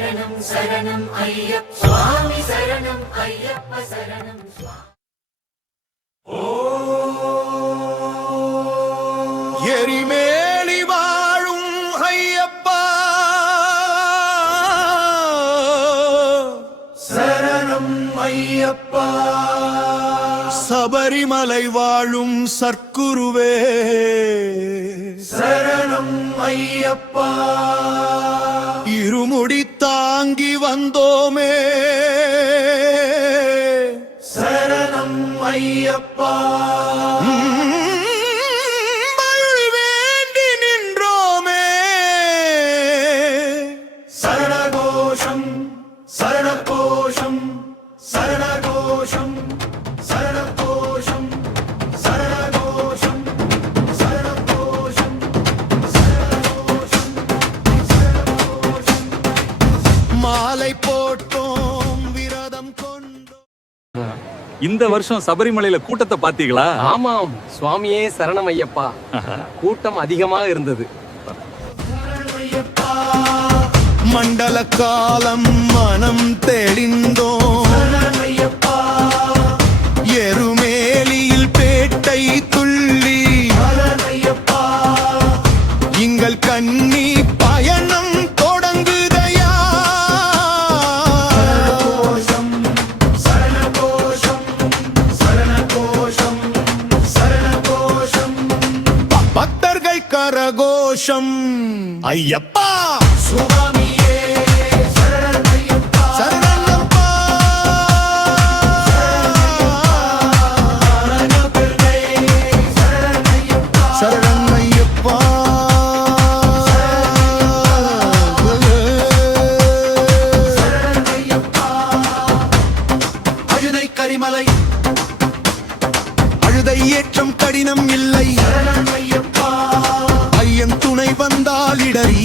சரணம் சரணம் ஐயப்ப சுவாமி சரணம் ஐயப்ப சரணம் எரிமேலி வாழும் ஐயப்பா சரணம் ஐயப்பா சபரிமலை வாழும் சர்க்குருவே சரணம் ஐயப்பா இருமுடி தாங்கி வந்தோமே சரணம் ஐயப்பா வேண்டி நின்றோமே சரணகோஷம் சரணகோஷம் சரணகோஷம் சரணகோஷம் சரணகோஷம் சரணகோஷம் சரணகோஷம் மாலை போட்டோம் விரதம் கொண்டோம். இந்த வருஷம் சபரிமலையில கூட்டத்தை பாத்தீங்களா? ஆமாம் சுவாமியே சரணம் ஐயப்பா. கூட்டம் அதிகமாக இருந்தது. மண்டல காலம் மனம் தெளிந்தோம் எருமேலியில் பேட்டை துள்ளி எங்கள் கண்ணி பயணம் தொடங்குதையா பக்தர்கள் கரகோஷம் ஐயப்பா சுவாமியே சரணமையப்பா சரணப்பா சரணமையப்பா அழுதை கரிமலை அழுதை ஏற்றம் கடினம் இல்லை ஐயன் துணை வந்தால் இடறி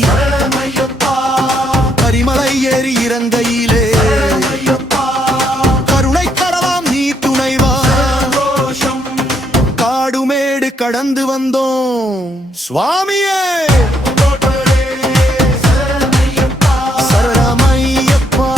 கரிமலை ஏறி இறங்கையிலே கருணை தரலாம் நீ துணைவா காடுமேடு கடந்து வந்தோம் சுவாமியே சரணமையப்பா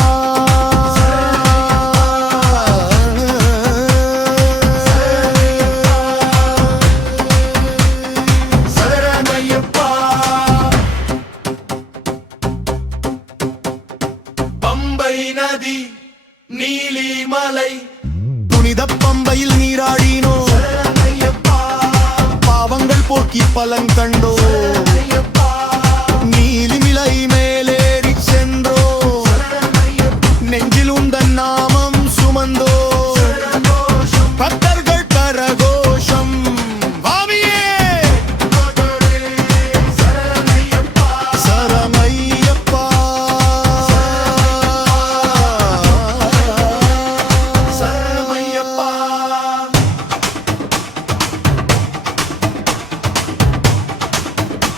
நதி நீலிமலை புனித பம்பையில் நீராடினோ பாவங்கள் போக்கி பலன் கண்டோ நீலிமலை மேலேறி சென்றோ நெஞ்சில் உந்தன் நாமம் சுமந்தோ பக்தர்கள் கரகோஷம் சரணமையப்பா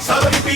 சபரி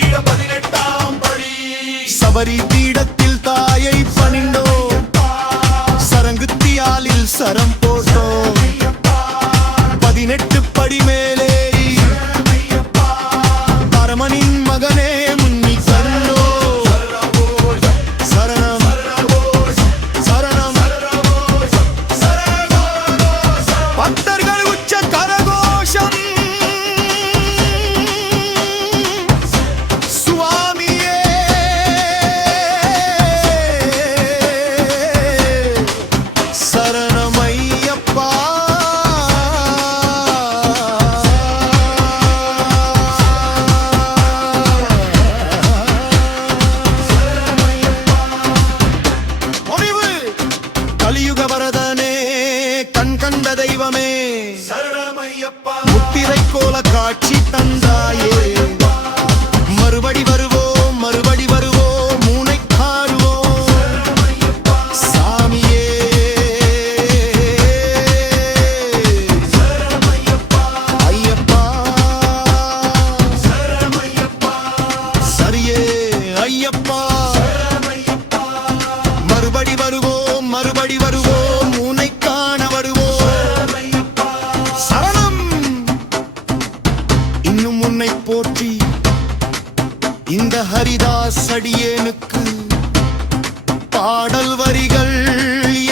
பாடல் வரிகள்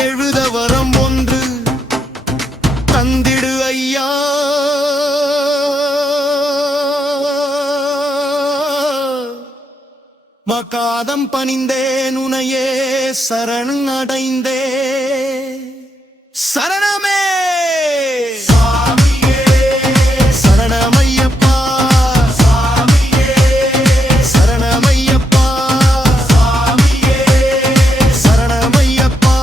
எழுத வரம் ஒன்று தந்திடு ஐயா. மகாதம் பணிந்தேன் உனையே சரண் அடைந்தே சரணமே சரணமையப்பா சரணமையப்பா சரணமையப்பா.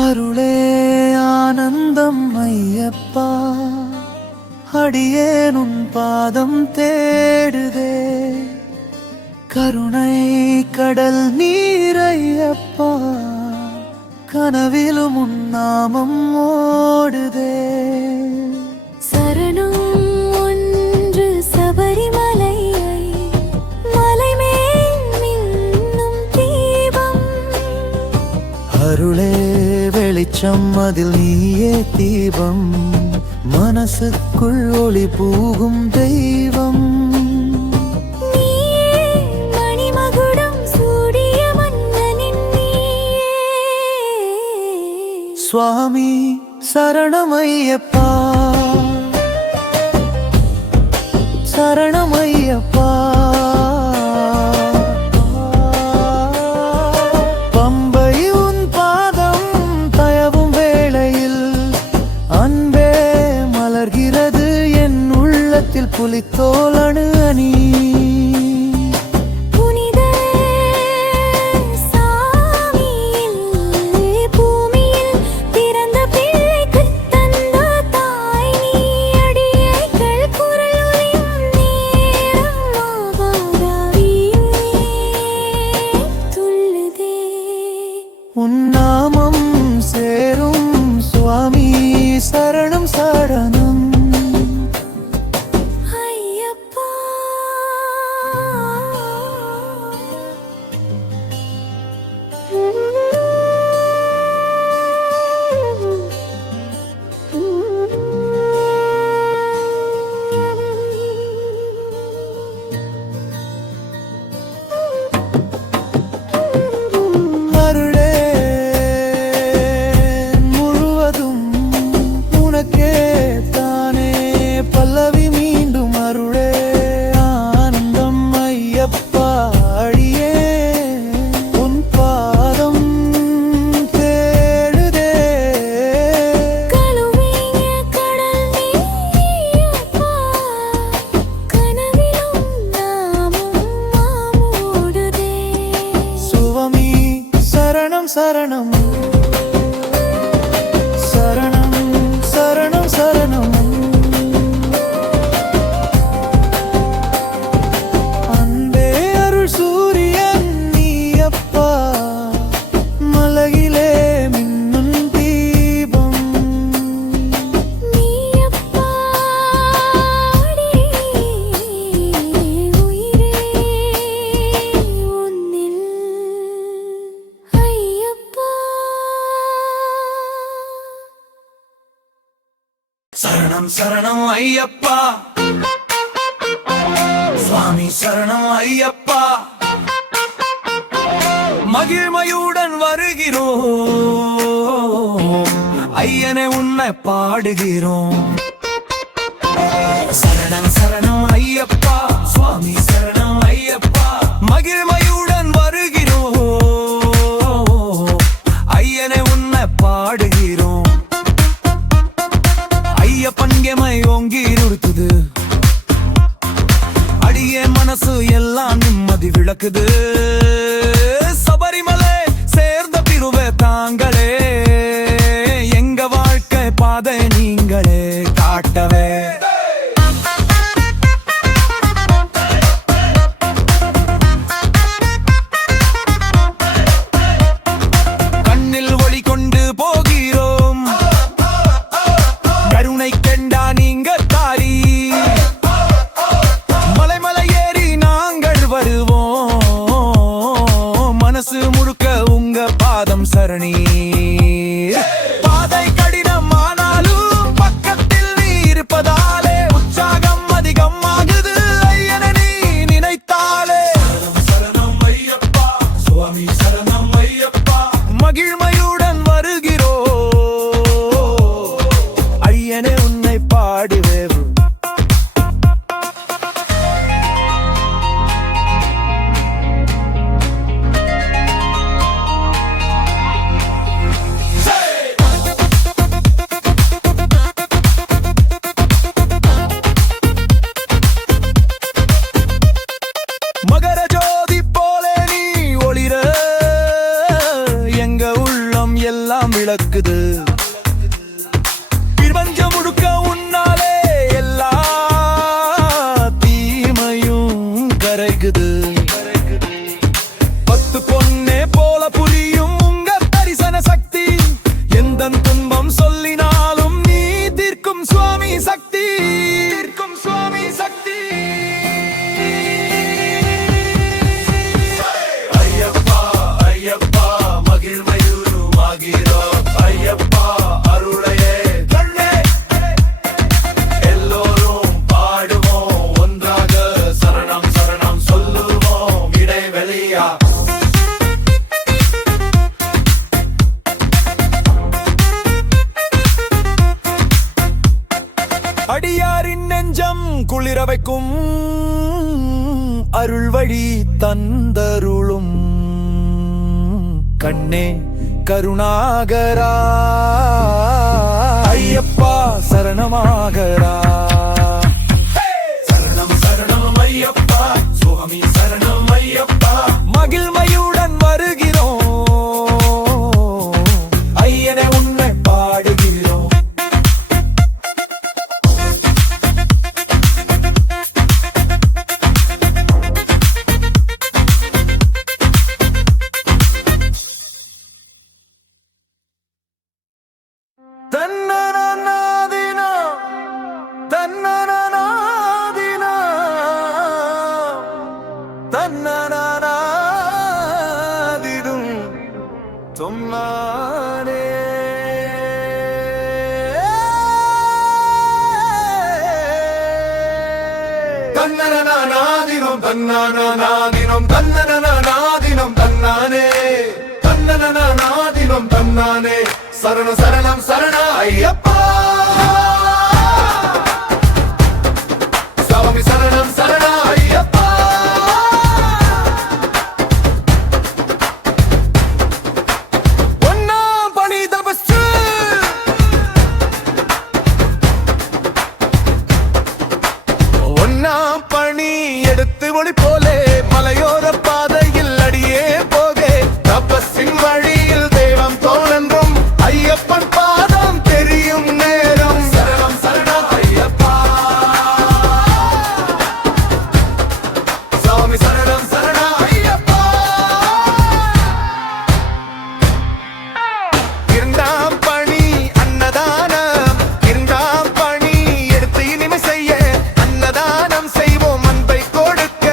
அருளே ஆனந்தம் ஐயப்பா, அடியேன் உன் பாதம் தேடுதே. கருணை கடல் நீரையப்பா, கனவிலும் உன் நாமம் ஓடுதே. சரணம் ஒன்று சபரிமலை, மலைமேல் மின்னும் தீபம். அருளே வெளிச்சம் அதில் நீயே தீபம், மனசுக்குள் ஒளி பூகும் தெய்வம். நீயே மணிமகுடம் சூடிய மன்னனின் நீயே. சுவாமி சரணமையப்பா சரணமையப்பா. பம்பை உன் பாதம் தயவும் வேளையில் அன்பே மலர்கிறது என் உள்ளத்தில் புலித்தோலணு அணி. புனித சாமியில் பூமியில் பிறந்த பிள்ளைக்குத் தந்த தாய் நீ. அடியைகள் குரல் ஒலியும் நேரம் ஆகாதாவியே துள்ளுதே. உன் நாமம் சேரும் சுவாமி சரணம் சரணம் ஐயப்பா. அருளே முழுவதும் உனக்கே தானே பல்லவி மீண்டும் அருளே ஆனந்தம் ஐயப்பா. அடியே உன் பாதம் தேடுதே. கழுவிய கடல் நீயப்பா, கனவிலும் நாமும் மாமூடுதே. சுவாமி சரணம் சரணம் சரணம் சரணம் சரணம். அன்பே அருள் சூரியன் நீயப்பா, மலையிலே மின்னும் தீபம். நீயப்பா உயிரே உன்னில் ஐயப்பா. சரணம் சரணம் ஐயப்பா, சுவாமி சரணம் ஐயப்பா. மகிழ்மையுடன் வருகிறோம் ஐயனே உன்னை பாடுகிறோம். சரணம் சரணம் ஐயப்பா, சுவாமி சரணம் ஐயப்பா. மகிழ்மையுடன் வருகிறோம் ஐயனே உன்னை பாடுகிறோம். ஐயப்பன் எமை ஓங்கி நிறுத்துது, அடியே மனசு எல்லாம் நிம்மதி விளக்குது. சபரிமலை சேர்ந்த பிருவே தாங்களே, எங்க வாழ்க்கை பாதை நீங்களே காட்டவே. கண்ணில் ஒளி கொண்டு போகிறோம், கருணை கண்டா நீங்க தாரி. மலை சரணி. பாதை கடினமானாலும் பக்கத்தில் நீ இருப்பதாலே உற்சாகம் அதிகமாகுது ஐயனை நீ நினைத்தாலே. மகிழ்மையுடன் வருகிறோ ஐயனே உன்னை பாடுவேவு. மகர ஜோதி போலே நீ ஒளிர எங்க உள்ளம் எல்லாம் விளக்குது. பிரபஞ்சம் முழுக்க உன்னாலே எல்லா தீமையும் கரைக்குது. பத்து பொன்னே போல புரியும் உங்க தரிசன சக்தி. எந்த துன்பம் சொல்லினாலும் நீ தீர்க்கும் சுவாமி சக்தி. தீர்க்கும் சுவாமி சக்தி. ஐயப்பா ஐயப்பா மகிழ்மையுருவாகிறோ ஐயப்பா அருளையே கண்ணே. எல்லோரும் பாடுவோம் ஒன்றாக சரணம் சரணம் சொல்லுவோம் இடைவெளியா. அடியாரின் நெஞ்சம் குளிர வைக்கும் அருள் வழி தந்தருளும் கண்ணே கருணாகரா. ஐயப்பா சரணமாகரா. சரணம் சரணம் ஐயப்பா சுவாமி சரணம் ஐயப்பா. மகிழ்மையுடன் வருகிறோம் ஐயனை உன்னை பாடுகிறோம். தன்னனநாதினா தன்னனநாதினா தன்னனநாதிதும் தொம்மானே. தன்னனநாதினம் தன்னனநாதினம் தன்னனநாதினம் தன்னானே. தன்னனநாதினம் தன்னானே. சரண சரணம் சரண ஐயப்பா சுவாமி சரணம் சரண ஐயப்பா. ஒன்னா பணி தபஸ்து ஒன்னா பணி எடுத்து ஒளி போலே மலையோர பாதையில் அடியே போகே. தபஸின் வழியில் தெய்வம் தோன்றும் ஐயப்பன் பாதம் தெரியும் நேரம். சரணம் சரண ஐயப்பா சுவாமி சரணம் சரண ஐயப்பா. இரண்டாம் பணி அன்னதானம். இரண்டாம் பணி எடுத்து இனிமை செய்ய அன்னதானம் செய்வோம் அன்பை கொடுக்க.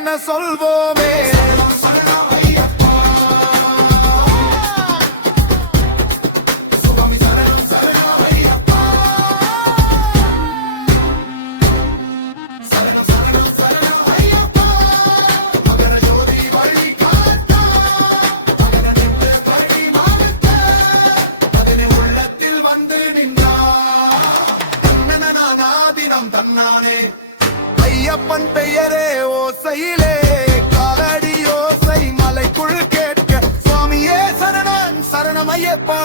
என சொல்வோமே. தன்னானே ஐயப்பன் பெயரே ஓசையிலே காலடி ஓசை மலைக்குள் கேட்க சுவாமியே சரணம் சரணம் ஐயப்பா.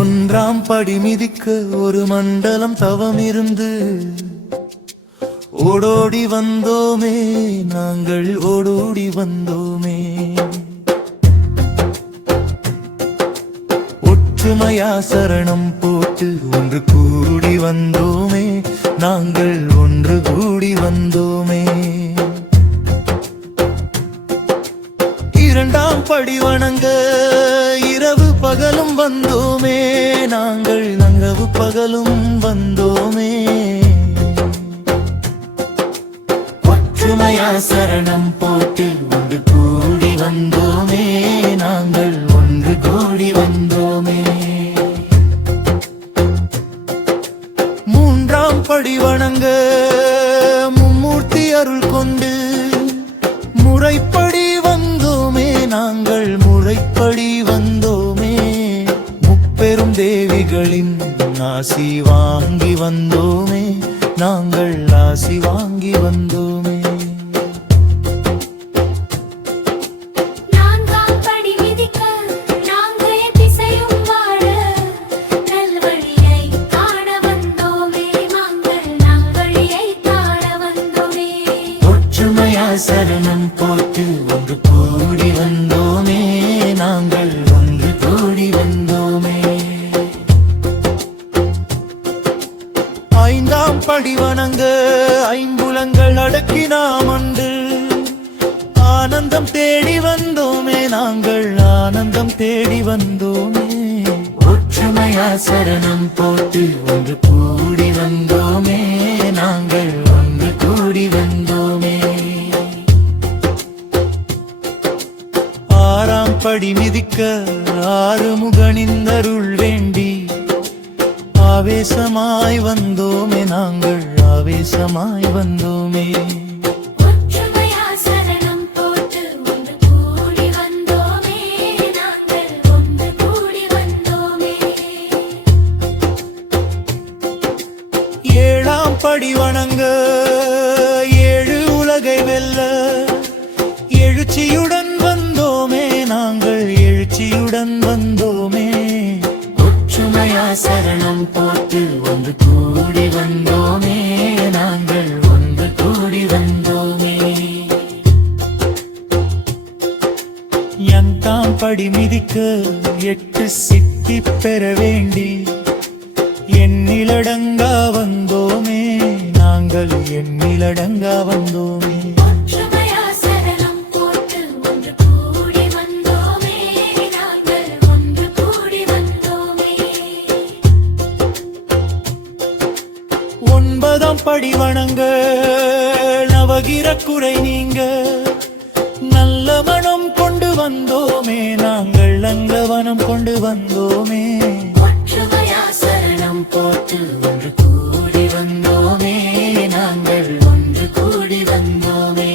ஒன்றாம் படி மிதிக்க ஒரு மண்டலம் தவம் இருந்து ஓடோடி வந்தோமே, நாங்கள் ஓடோடி வந்தோமே. ஒற்றுமையா சரணம் போட்டு ஒன்று கூடி வந்தோமே, நாங்கள் ஒன்று கூடி வந்தோமே. இரண்டாம் படி வணங்க இரவு பகலும் வந்தோமே, நாங்கள் நங்கவு பகலும் வந்தோமே. ஒற்றுமையா சரணம் போட்டு ஒன்று கூடி வந்தோமே, நாங்கள் ஒன்று கூடி வந்தோமே. மூன்றாம் படி வணங்க மும்மூர்த்தி அருள் கொண்டு முறைப்படி வந்தோமே, நாங்கள் முறைப்படி வந்தோமே. முப்பெரும் தேவிகளின் ஆசி வாங்கி வந்தோமே, நாங்கள் ஆசி வாங்கி வந்தோமே. நான்காம் படி மிதிக்க நாங்கள் திசையும் வாழ நல்வழியை காண வந்தோமே, நாங்கள் நல்வழியை காண வந்தோமே. ஒற்றுமையா சரணம் போட்டு ஒன்று கூடி வந்தோமே, நாங்கள் ஒன்று கூடி வந்தோமே. ஐந்தாம் படி வணங்க ஐம்புலங்கள் அடக்கி நாம் அன்று ஆனந்தம் தேடி வந்தோமே, நாங்கள் ஆனந்தம் தேடி வந்தோமே. ஒற்றுமையா சரணம் போட்டு ஒன்று கூடி வந்தோமே, நாங்கள் ஒன்று கூடி வந்தோமே. ஆறாம் படி மிதிக்க ஆறுமுகனிந்தருள் வேண்டி ஆவேசமாய் வந்தோமே, நாங்கள் ஆவேசமாய் வந்தோமே. ஒற்றுமையா சரணம் போட்டு ஒன்று கூடி வந்தோமே, நாங்கள் ஒன்று கூடி வந்தோமே. ஏழாம் படி வணங்க ஏழு உலகை வெல்ல எழுச்சியுடன் வந்தோமே, நாங்கள் எழுச்சியுடன் வந்தோமே. ஒற்றுமையா சரணம் போட்டு ஒன்று கூடி வந்தோமே, நாங்கள் ஒன்று கூடி வந்தோமே. எட்டாம் படி மிதிக்க எட்டு சித்தி பெற வேண்டி எண்ணிலடங்கா வந்தோமே, நாங்கள் எண்ணிலடங்கா வந்தோமே. ஒற்றுமையா சரணம் போட்டு ஒன்று கூடி வந்தோமே, நாங்கள் ஒன்று கூடி வந்தோமே. ஒன்பதாம் படி வணங்க நவகிர குறை நீங்க நல்ல மனம் கொண்டு வந்தோமே, நாங்கள் நல்ல மனம் கொண்டு வந்தோமே. ஒற்றுமையா சரணம் போட்டு ஒன்று கூடி வந்தோமே, நாங்கள் ஒன்று கூடி வந்தோமே.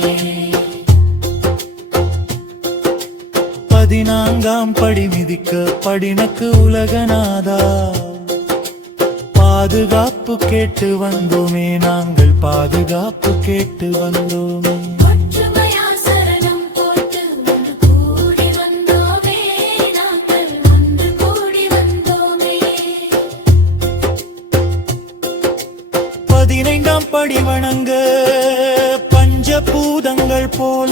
14ஆம் படி மிதிக்க படினக்கு உலகநாதா பாதுகாப்பு கேட்டு வந்தோமே, நாங்கள் பாதுகாப்பு கேட்டு வந்தோமே. ஒற்றுமையா சரணம் போட்டு ஒன்று கூடி வந்தோமே, நாங்கள் ஒன்று கூடி வந்தோமே. படி வணங்க பஞ்சபூதங்கள் போல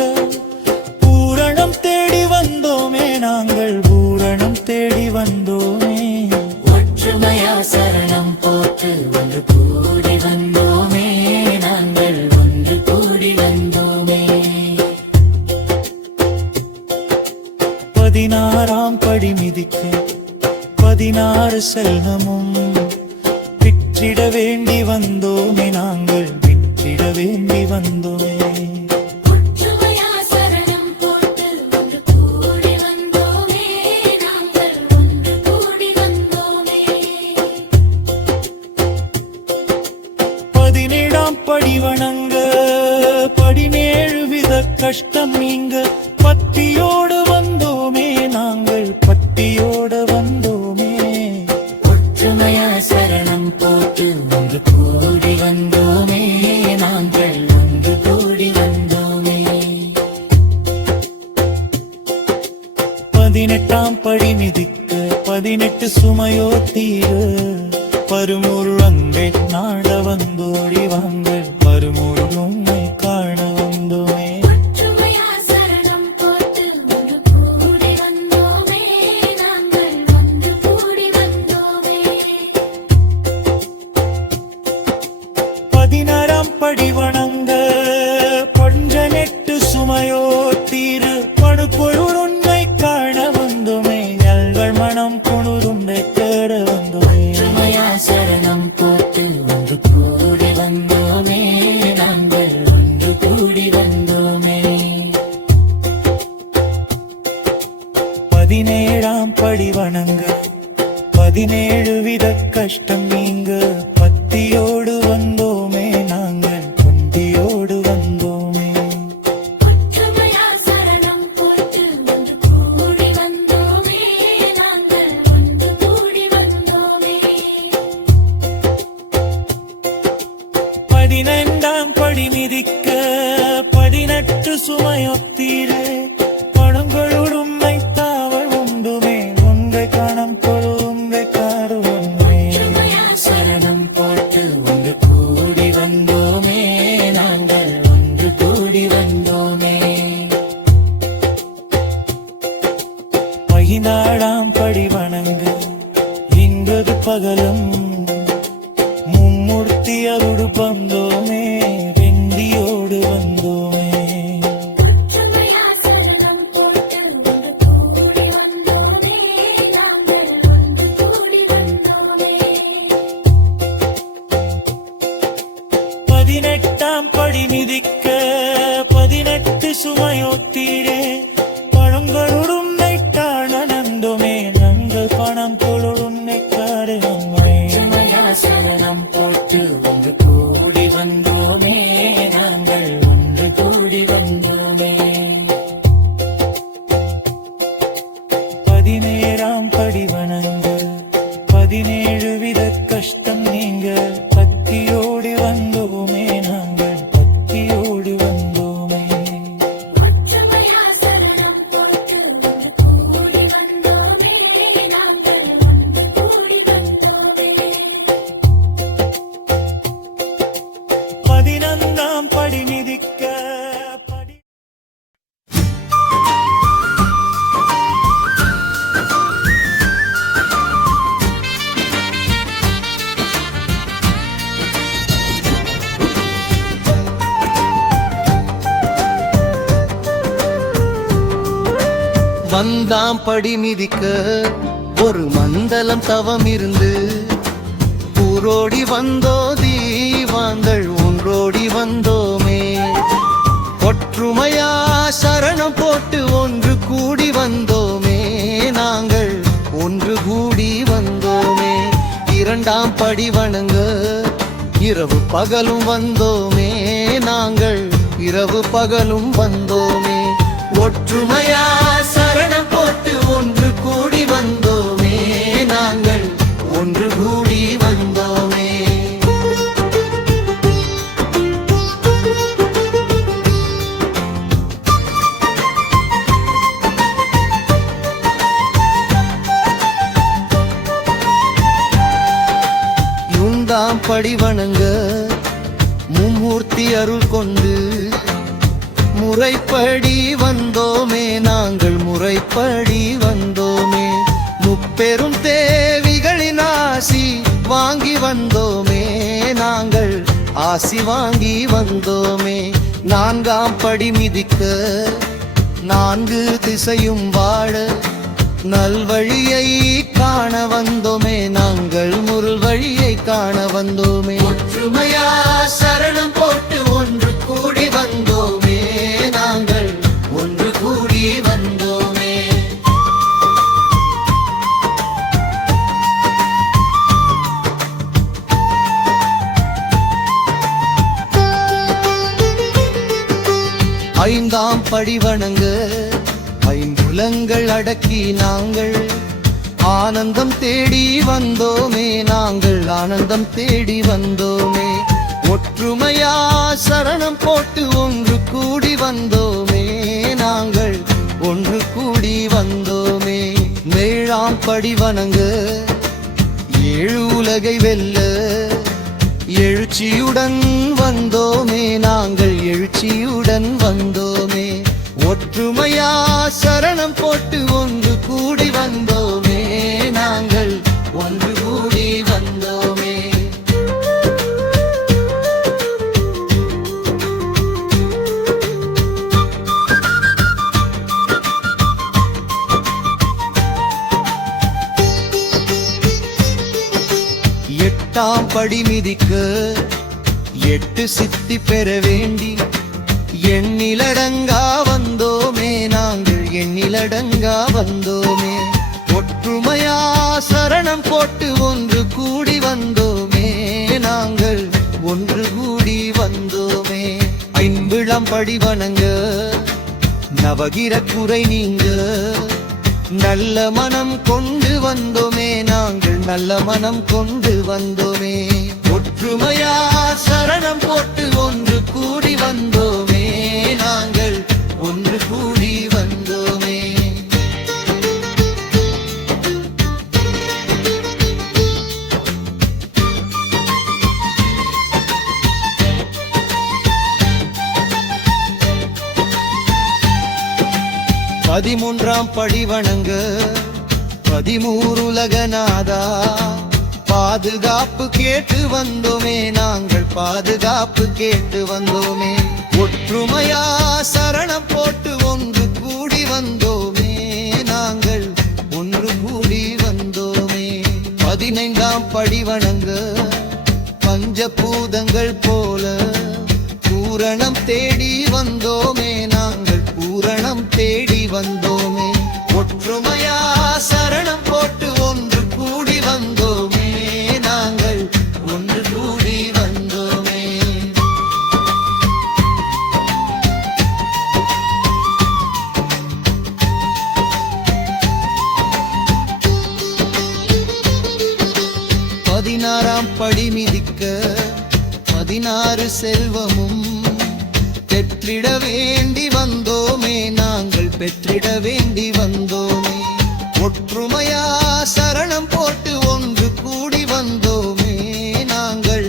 பூரணம் தேடி வந்தோமே நாங்கள் பூரணம் தேடி வந்தோமே ஒற்றுமையா சரணம் போட்டு ஒன்று கூடி வந்தோமே நாங்கள் ஒன்று கூடி வந்தோமே 16ஆம் படி மிதிக்க 16 செல்வமும் விற்றிட வேண்டி வந்தோமே நாங்கள் விற்றிட வேண்டி வந்தோமே ஒற்றுமையா சரணம் போட்டு ஒன்று கூடி வந்தோமே நாங்கள் ஒன்று கூடி வந்தோமே 17ஆம் படி வணங்க 17 வித கஷ்டம் நீங்க பத்தியோடு வந்தோமே நாங்கள் பத்தியோடு வந்தோமே ஒற்றுமையா சரணம் போட்டு ஒன்று கூடி வந்தோமே நாங்கள் ஒன்று கூடி வந்தோமே 18ஆம் படி மிதிக்க 18 சுமையோ தீர பருமூர் அங்கே நாட வந்தோடி வாங்கள் பருமூர் உண்மை காண வந்தோமே ஒற்றுமையா சரணம் போட்டு ஒன்று கூடி வந்தோமே நாங்கள் ஒன்று கூடி வந்தோமே 16ஆம் படி வணங்க 18 சுமையோ தீர படுபொருள் உண்மை காண வந்தோமே எங்கள் மனம் குணுரும் தேட வந்தோமே ஒற்றுமையா சரணம் போட்டு ஒன்று கூடி வந்தோமே நாங்கள் ஒன்று கூடி வந்தோமே 17ஆம் படி வணங்க 17 வித கஷ்டம் நீங்க பத்தியோடு வந்தோமே நாங்கள் பந்தியோடு வந்தோமே ஒற்றுமையா சரணம் போட்டு ஒன்று கூடி வந்தோமே நாங்கள் ஒன்று கூடி வந்தோமே 15ஆம் படி மிதிக்க 18 சுமையொத்தீரே பணங்களோடு உண்மை தாவல் உண்டுமே உண்மை காணம் கொள்ளுமை காடு உண்மை ஒற்றுமையா சரணம் போட்டு ஒன்று கூடி வந்தோமே நாங்கள் ஒன்று கூடி வந்தோமே 16ஆம் படி வணங்க 20 பகலும் மும்மூர்த்தி அருடு வந்தோமே வெந்தியோடு வந்தோமே ஒற்றுமையா சரணம் போட்டு ஒன்று கூடி வந்தோமே நாங்கள் ஒன்று கூடி வந்தோமே 18ஆம் படி மிதிக்க 18 சுமையொத்தீரே பழங்களோடு உன்னை காண நந்தோமே நாங்கள் பணம் கொள்ளோடு உன்னை காண வந்தோமே ஒற்றுமையா சரணம் போட்டு ஒன்று கூடி வந்தோமே நாங்கள் ஒன்று கூடி வந்தோமே 17ஆம் படி வணங்க 17 வித கஷ்டம் நீங்க பக்தியோடு வந்தோமே நாங்கள் பக்தியோடு வந்தோமே ஒற்றுமையா சரணம் போட்டு ஒன்று கூடி வந்தோமே நாங்கள் ஒன்று கூடி வந்தோமே 11ஆம் படி மிதிக்க படி வந்தாம் படி மிதிக்க ஒரு மண்டலம் தவம் இருந்து ஊரோடி வந்தோதி வாங்கள் ஒன்றோடி வந்தோமே ஒற்றுமையா சரணம் போட்டு ஒன்று கூடி வந்தோமே நாங்கள் ஒன்று கூடி வந்தோமே 2ஆம் படி வணங்க இரவு பகலும் வந்தோமே நாங்கள் இரவு பகலும் வந்தோமே ஒற்றுமையா சரணம் போட்டு ஒன்று கூடி வந்தோமே நாங்கள் ஒன்று கூடி வந்தோமே படி வணங்க மும்மூர்த்தி அருள் கொண்டு முறைப்படி வந்தோமே, நாங்கள் முறைப்படி வந்தோமே. முப்பெரும் தேவிகளின் ஆசி வாங்கி வந்தோமே, நாங்கள் ஆசி வாங்கி வந்தோமே. நான்காம் படி மிதிக்க நான்கு திசையும் வாழ நல்வழியை காண வந்தோமே, நாங்கள் முருள் வழியை காண வந்தோமே. ஒற்றுமையா சரணம் போட்டு ஒன்று கூடி வந்தோமே, நாங்கள் ஒன்று கூடி வந்தோமே. ஐந்தாம் படி வணங்க ஐம்புலங்கள் அடக்கி நாங்கள் ஆனந்தம் தேடி வந்தோமே, நாங்கள் ஆனந்தம் தேடி வந்தோமே. ஒற்றுமையா சரணம் போட்டு ஒன்று கூடி வந்தோமே, நாங்கள் ஒன்று கூடி வந்தோமே. ஏழாம் படி வணங்க ஏழு உலகை வெல்ல எழுச்சியுடன் வந்தோமே, நாங்கள் எழுச்சியுடன் வந்தோமே. ஒற்றுமையா சரணம் போட்டு ஒன்று கூடி வந்தோமே, நாங்கள் ஒன்று கூடி வந்தோமே. எட்டாம் படி மிதிக்க எட்டு சித்தி பெற வேண்டி எண்ணிலடங்கா வந்தோமே, நாங்கள் எண்ணிலடங்கா வந்தோமே. ஒற்றுமையா சரணம் போட்டு ஒன்று கூடி வந்தோமே, நாங்கள் ஒன்று கூடி வந்தோமே. ஐம்பிளம் படி வணங்க நவகிர குறை நீங்க நல்ல மனம் கொண்டு வந்தோமே, நாங்கள் நல்ல மனம் கொண்டு வந்தோமே. ஒற்றுமையா சரணம் போட்டு ஒன்று கூடி வந்தோமே, நாங்கள் ஒன்று கூடி வந்தோமே. பதிமூன்றாம் படி வணங்க 13 உலகநாதா பாதுகாப்பு கேட்டு வந்தோமே, நாங்கள் பாதுகாப்பு கேட்டு வந்தோமே. ஒற்றுமையா சரணம் போட்டு ஒன்று கூடி வந்தோமே, நாங்கள் ஒன்று கூடி வந்தோமே. 15ஆம் படி வணங்க பஞ்சபூதங்கள் போல பூரணம் தேடி வந்தோமே, நாங்கள் பூரணம் தேடி வந்தோமே. ஒற்றுமையா சரணம் போட்டு ஒன்று கூடி வந்தோமே, நாங்கள் ஒன்று கூடி வந்தோமே. பதினாறாம் படி மிதிக்க 16 செல்வமும் பெற்றிட வேண்டி வந்தோமே, நாங்கள் பெற்றிட வேண்டி வந்தோமே. ஒற்றுமையா சரணம் போட்டு ஒன்று கூடி வந்தோமே, நாங்கள்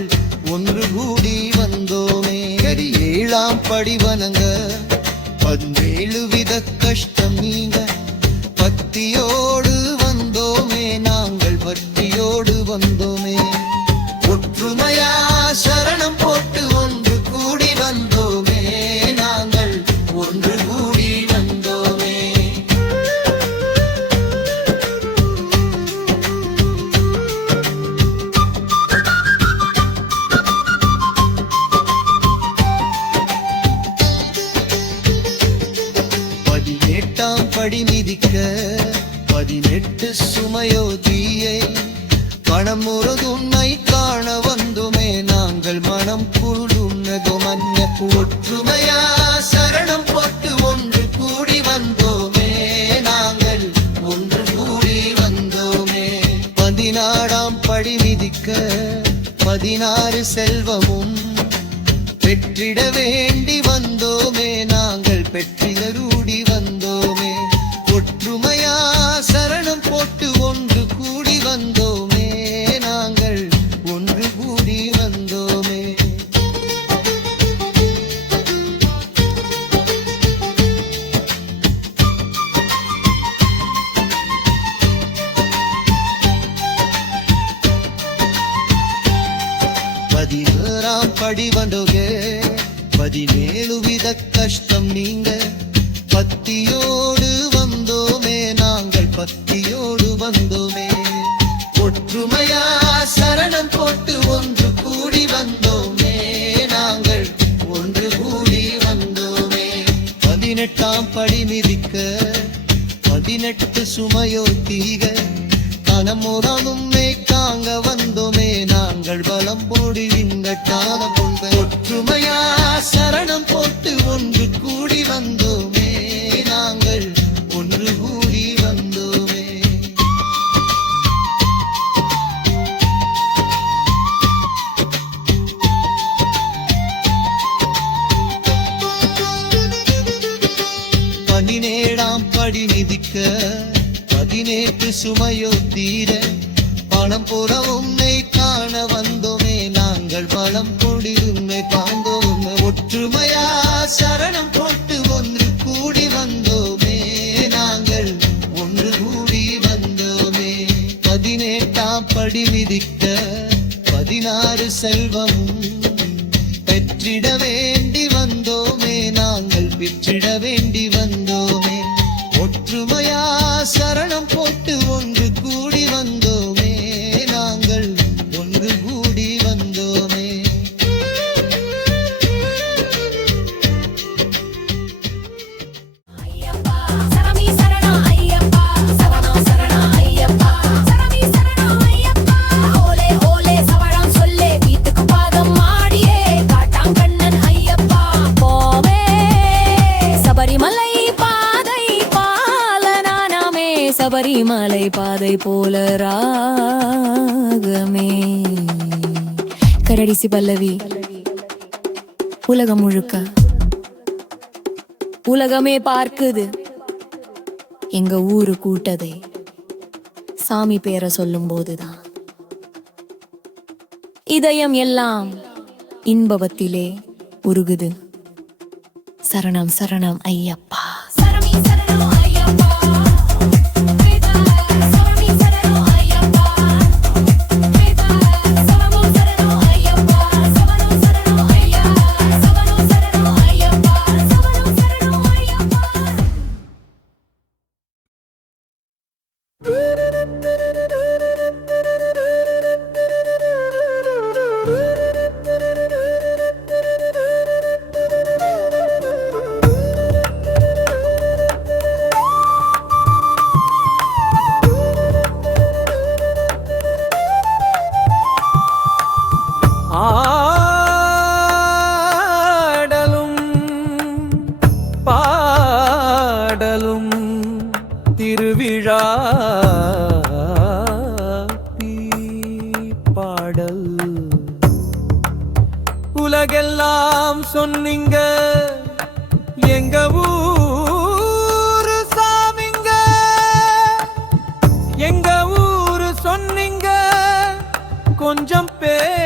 ஒன்று கூடி வந்தோமே. 7ஆம் படி வணங்க 17 வித கஷ்டம் நீங்க பக்தியோடு வந்தோமே, நாங்கள் பக்தியோடு வந்தோமே. ஒற்றுமையா சரணம் போட்டு ஒன்று கூடி வந்தோமே, நாங்கள் ஒன்று கூடி வந்தோமே. பதினெட்டாம் படி மிதிக்க 18 சுமயோதியை பணமுறது உன்னை காண வந்தோமே, நாங்கள் மனம் புழுன்னதோ மன்ன. ஒற்றுமையா சரணம் போட்டு ஒன்று கூடி வந்தோமே, நாங்கள் ஒன்று கூடி வந்தோமே. 14ஆம் படி மிதிக்க 16 செல்வமும் பெற்றிட வேண்டி வந்தோமே, நாங்கள் பெற்றிடரூடி வந்தோமே. ஒற்றுமையா சரணம் போட்டு ஒன்று கூடி வந்தோமே, நாங்கள் ஒன்று கூடி வந்தோமே. படி வந்தோगे 17 வித கஷ்டம் நீங்க பத்தியோடு வந்தோமே நாங்கள் பத்தியோடு வந்தோமே ஒற்றுமையா சரணம் போட்டு ஒன்று கூடி வந்தோமே நாங்கள் ஒன்று கூடி வந்தோமே 18ஆம் படி மிதிக்க 18 சுமையோ தீக கனமுறனும் காங்க வந்தோமே நாங்கள் பலம் போடி இங்கட்டான பொங்க ஒற்றுமையா சரணம் போட்டு ஒன்று கூடி வந்தோமே நாங்கள் ஒன்று கூடி வந்தோமே பதினேழாம் படி மிதிக்க 18 சுமையோ தீர பணம் புற உன்னை காண வந்தோமே நாங்கள் பலம் கொடி உன்னை காண்போமே ஒற்றுமையா சரணம் போட்டு ஒன்று கூடி வந்தோமே நாங்கள் ஒன்று கூடி வந்தோமே 18ஆம் படி மிதிக்க 16 செல்வம் பெற்றிட வேண்டி வந்தோமே நாங்கள் பெற்றிட வேண்டி வந்தோமே ஒற்றுமையா சரணம் போட்டு ஒன்று கூடி வந்தோமே நாங்கள் ஒன்று கூடி வந்தோமே ஐயப்பா சரணி சரணம் ஐயப்பா சரணம் சரணம் ஐயப்பா சரணி சரணம் ஐயப்பா ஓலே ஓலே சவரம் சொல்லே வீட்டுக்கு பாதம் மாடியே காட்டாங்கண்ணன் ஐயப்பா போவே சபரிமலை பாதை பாலனானமே சபரிமலை பாதை போல ராகமே கரடிசி பல்லவி உலகம் முழுக்க உலகமே பார்க்குது எங்க ஊரு கூட்டதை சாமி பேரை சொல்லும் போதுதான் இதயம் எல்லாம் இன்பவத்திலே உருகுது சரணம் சரணம் ஐயப்பா சரணி சரணம் ஐயப்பா சரணி சரணம் ஐயப்பா சரணம் சரணம் ஐயப்பா சரணம் சரணம் ஐயப்பா சரணம் சரணம் ஐயப்பா சரணம் சரணம் ஐயப்பா ஆடலும் பாடலும் திருவிழா பாடல் உலகெல்லாம் சொன்னீங்க எங்க ஊரு சாமிங்க எங்க ஊரு சொன்னீங்க கொஞ்சம் பேர்